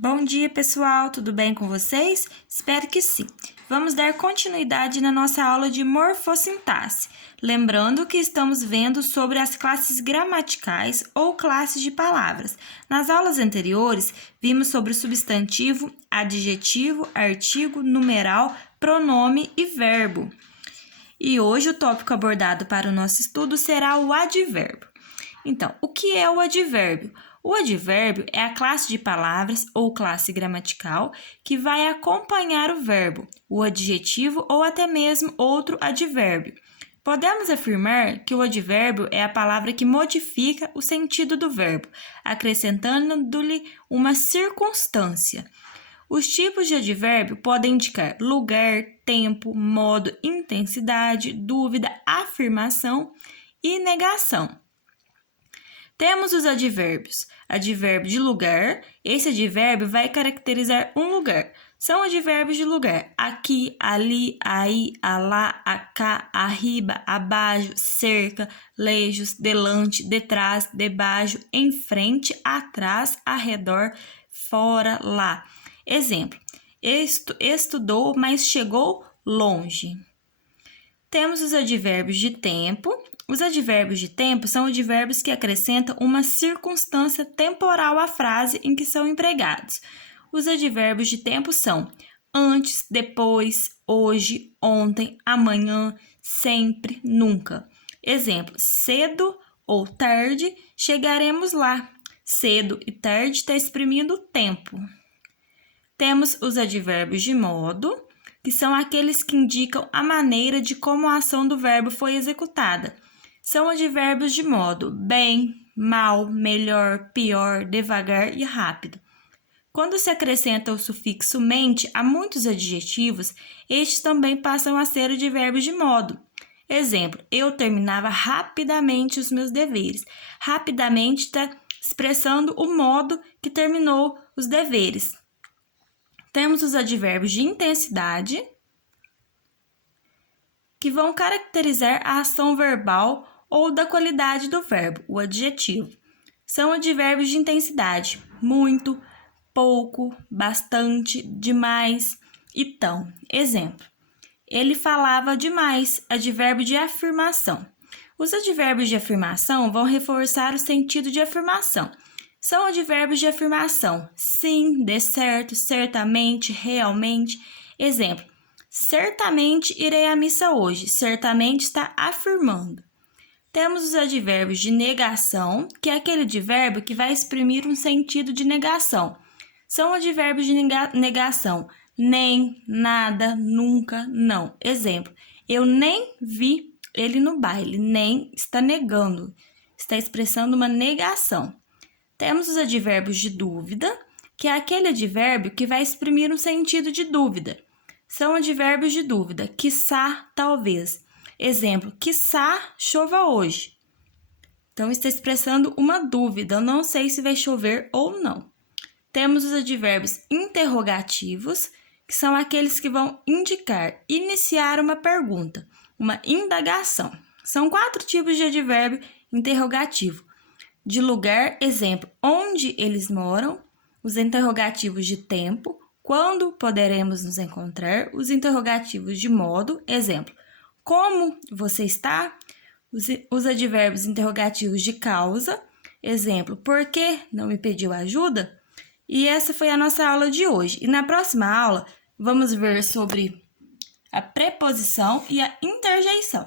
Bom dia, pessoal! Tudo bem com vocês? Espero que sim. Vamos dar continuidade na nossa aula de morfossintaxe. Lembrando que estamos vendo sobre as classes gramaticais ou classes de palavras. Nas aulas anteriores, vimos sobre o substantivo, adjetivo, artigo, numeral, pronome e verbo. E hoje o tópico abordado para o nosso estudo será o advérbio. Então, o que é o advérbio? O advérbio é a classe de palavras ou classe gramatical que vai acompanhar o verbo, o adjetivo ou até mesmo outro advérbio. Podemos afirmar que o advérbio é a palavra que modifica o sentido do verbo, acrescentando-lhe uma circunstância. Os tipos de advérbio podem indicar lugar, tempo, modo, intensidade, dúvida, afirmação e negação. Temos os advérbios. Advérbio de lugar, esse advérbio vai caracterizar um lugar. São advérbios de lugar: aqui, ali, aí, alá, acá, arriba, abaixo, cerca, lejos, delante, detrás, debaixo, em frente, atrás, arredor, fora, lá. Exemplo: estudou, mas chegou longe. Temos os advérbios de tempo. Os advérbios de tempo são advérbios que acrescentam uma circunstância temporal à frase em que são empregados. Os advérbios de tempo são antes, depois, hoje, ontem, amanhã, sempre, nunca. Exemplo: cedo ou tarde, chegaremos lá. Cedo e tarde está exprimindo o tempo. Temos os advérbios de modo, que são aqueles que indicam a maneira de como a ação do verbo foi executada. São advérbios de modo: bem, mal, melhor, pior, devagar e rápido. Quando se acrescenta o sufixo mente a muitos adjetivos, estes também passam a ser advérbios de modo. Exemplo: eu terminava rapidamente os meus deveres. Rapidamente está expressando o modo que terminou os deveres. Temos os advérbios de intensidade, que vão caracterizar a ação verbal ou da qualidade do verbo, o adjetivo. São advérbios de intensidade: muito, pouco, bastante, demais e tão. Exemplo: ele falava demais, advérbio de afirmação. Os advérbios de afirmação vão reforçar o sentido de afirmação. São advérbios de afirmação: sim, de certo, certamente, realmente. Exemplo: certamente irei à missa hoje. Certamente está afirmando. Temos os advérbios de negação, que é aquele advérbio que vai exprimir um sentido de negação. São advérbios de negação: nem, nada, nunca, não. Exemplo: eu nem vi ele no baile. Nem está negando, está expressando uma negação. Temos os advérbios de dúvida, que é aquele advérbio que vai exprimir um sentido de dúvida. São advérbios de dúvida: quiçá, talvez. Exemplo: quiçá chova hoje. Então, está expressando uma dúvida: eu não sei se vai chover ou não. Temos os advérbios interrogativos, que são aqueles que vão indicar, iniciar uma pergunta, uma indagação. São 4 tipos de advérbio interrogativo. De lugar, exemplo: onde eles moram. Os interrogativos de tempo: quando poderemos nos encontrar. Os interrogativos de modo, exemplo: como você está? Os advérbios interrogativos de causa, exemplo: por que não me pediu ajuda? E essa foi a nossa aula de hoje. E na próxima aula, vamos ver sobre a preposição e a interjeição.